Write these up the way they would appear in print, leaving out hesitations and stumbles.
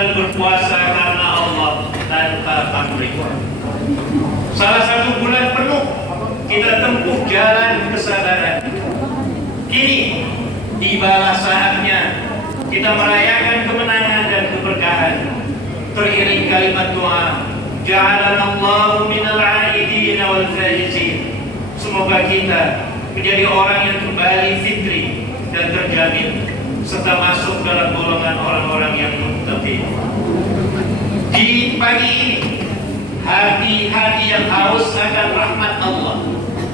bulan berpuasa karena Allah tanpa pamrih. Salah satu bulan penuh kita tempuh jalan kesabaran. Kini tibalah saatnya kita merayakan kemenangan dan keberkahan. Teriring kalimat doa, ja'alana Allahu minal 'aidin wal faizin. Semoga kita menjadi orang yang kembali fitri dan terjamin, serta masuk dalam golongan orang-orang yang muttaqin. Di pagi ini, hati-hati yang haus akan rahmat Allah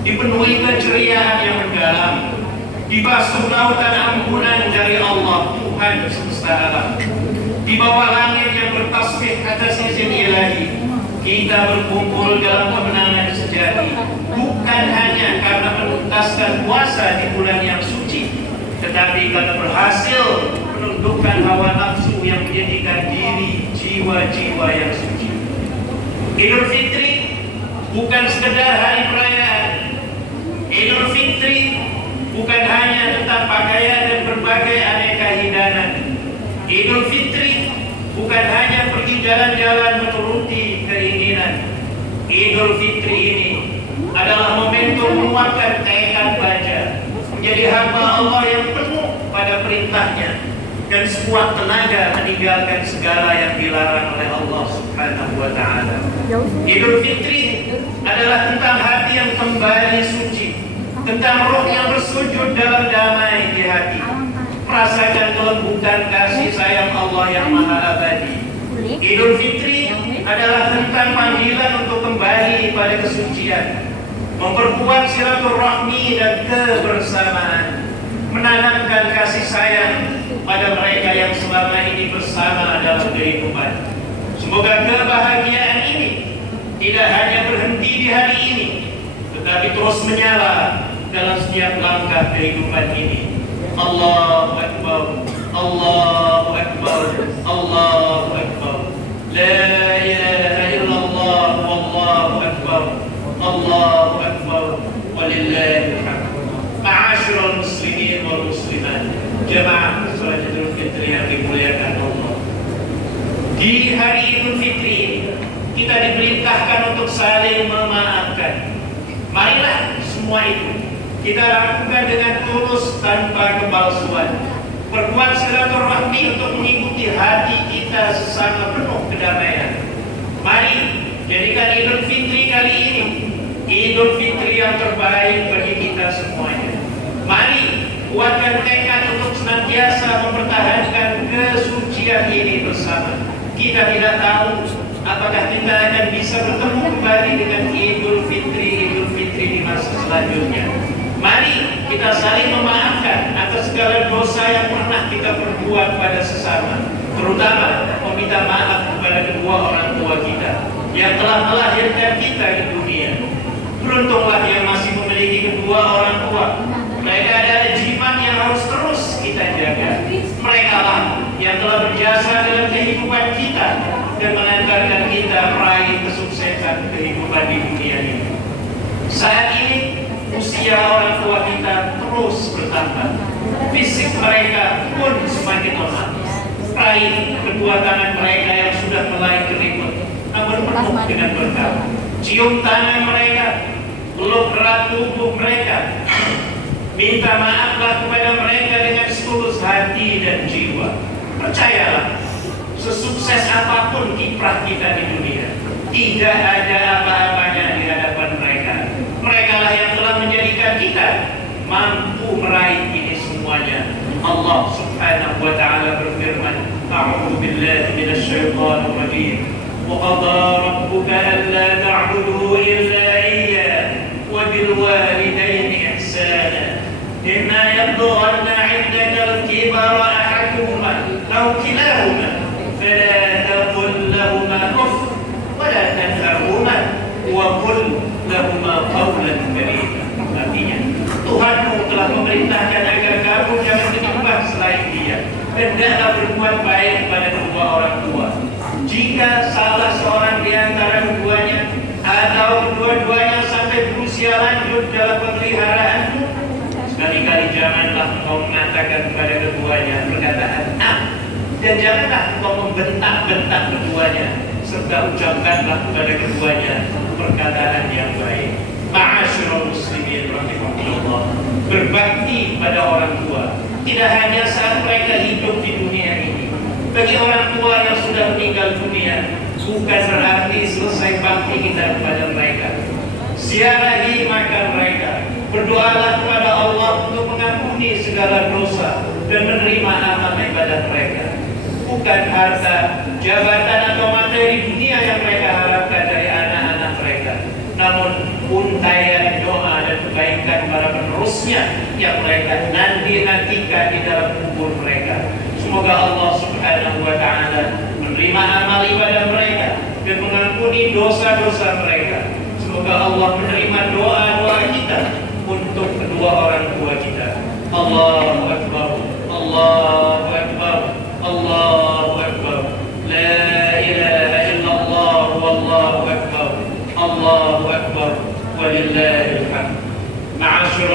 dipenuhi keceriaan yang mendalam, dibasuh lautan ampunan dari Allah Tuhan semesta alam. Di bawah langit yang bertasbih atas izin ilahi, kita berkumpul dalam kemenangan sejati, bukan hanya karena menuntaskan puasa di bulan yang suci, tetapi karena berhasil menundukkan hawa nafsu yang menjadikan diri jiwa-jiwa yang suci. Idul Fitri bukan sekedar hari perayaan. Idul Fitri bukan hanya tentang pakaian dan berbagai aneka hidangan. Idul Fitri bukan hanya pergi jalan-jalan menuruti keinginan. Idul Fitri ini adalah momentum menguatkan tekad baja, menjadi hamba Allah yang penuh pada perintahnya, dan sekuat tenaga meninggalkan segala yang dilarang oleh Allah Subhanahu wa ta'ala. Idul Fitri adalah tentang hati yang kembali suci, tentang roh yang bersujud dalam damai di hati, merasakan kelembutan kasih sayang Allah yang maha abadi. Idul Fitri adalah tentang panggilan untuk kembali pada kesucian, memperkuat silaturahmi dan kebersamaan, menanamkan kasih sayang pada mereka yang selama ini bersama dalam kehidupan. Semoga kebahagiaan ini tidak hanya berhenti di hari ini, tetapi terus menyala dalam setiap langkah kehidupan ini. Allahu Akbar, Allahu Akbar, Allahu Akbar. La ilaha illallah, wallahu akbar, Allahu akbar, walillahil hamd. Ma'asyiral muslimin wal muslimat, jamaah salat Idul Fitri yang dimuliakan Allah. Di hari Idul Fitri ini kita diperintahkan untuk saling memaafkan. Marilah semua itu kita lakukan dengan tulus tanpa kepalsuan. Perkuat silaturahmi untuk mengikuti hati kita sesama penuh kedamaian. Mari jadikan Idul Fitri kali ini Idul Fitri yang terbaik bagi kita semuanya. Mari kuatkan tekad untuk senantiasa mempertahankan kesucian ini bersama. Kita tidak tahu apakah kita akan bisa bertemu kembali dengan Idul Fitri di masa selanjutnya. Mari kita saling memaafkan atas segala dosa yang pernah kita perbuat pada sesama, terutama meminta maaf kepada kedua orang tua kita yang telah melahirkan kita di dunia. Beruntunglah yang masih memiliki kedua orang tua. Mereka adalah jimat yang harus terus kita jaga. Mereka lah yang telah berjasa dalam kehidupan kita dan mengantarkan kita meraih kesuksesan kehidupan di dunia ini. Saat ini usia orang tua kita terus bertambah, fisik mereka pun semakin lemah. Raih kedua tangan mereka yang sudah mulai keriput, namun penuh dengan berkah. Cium tangan mereka, peluk erat tubuh mereka. Minta maaflah kepada mereka dengan setulus hati dan jiwa. Percayalah, sesukses apapun kiprah kita di dunia, tidak ada apa-apanya di hadapan mereka. Mereka lah yang telah menjadikan kita mampu meraih ini semuanya. Allah Subhanahu wa ta'ala berfirman, A'udzu billahi minasy syaithanir rajim. Wa qadara rabbuka alla ta'budu illa iyyahu wa bil walidayni ihsana. Imma yablughanna 'indaka al-kibara ahaduhuma aw kilahuma fala taqul lahumā uff wa la tanharhumā wa qul lahumā qawlan karīmā. Artinya, Tuhanmu telah memerintahkan agar kamu jangan menyembah selain Dia dan hendaklah berbuat baik pada kedua orang tua. Jika salah seorang di antara keduanya atau kedua-duanya sampai berusia lanjut dalam pemeliharaanmu, sekali-kali janganlah engkau mengatakan kepada keduanya perkataan dan janganlah engkau membentak-bentak keduanya, serta ucapkanlah kepada keduanya perkataan yang baik. Ma'asyiral muslimin rahimakumullah, berbakti pada orang tua tidak hanya saat mereka hidup di dunia ini. Bagi orang tua yang sudah meninggal dunia, bukan berarti selesai bakti kita kepada mereka. Ziarahi makam mereka, berdoalah kepada Allah untuk mengampuni segala dosa dan menerima amal ibadah mereka. Bukan harta, jabatan atau materi dunia yang mereka harapkan dari anak-anak mereka, namun untayan doa dan kebaikan para penerusnya yang mereka nantikan di dalam kubur mereka. Semoga Allah Subhanahu wa Ta'ala menerima amal ibadah mereka dan mengampuni dosa-dosa mereka. Semoga Allah menerima doa-doa kita untuk kedua orang tua kita. Allahu Akbar, Allahu Akbar, Allahu Akbar. La ilaha illallah, wallahu akbar, Allahu Akbar, walillahil hamd. Ma'asyiral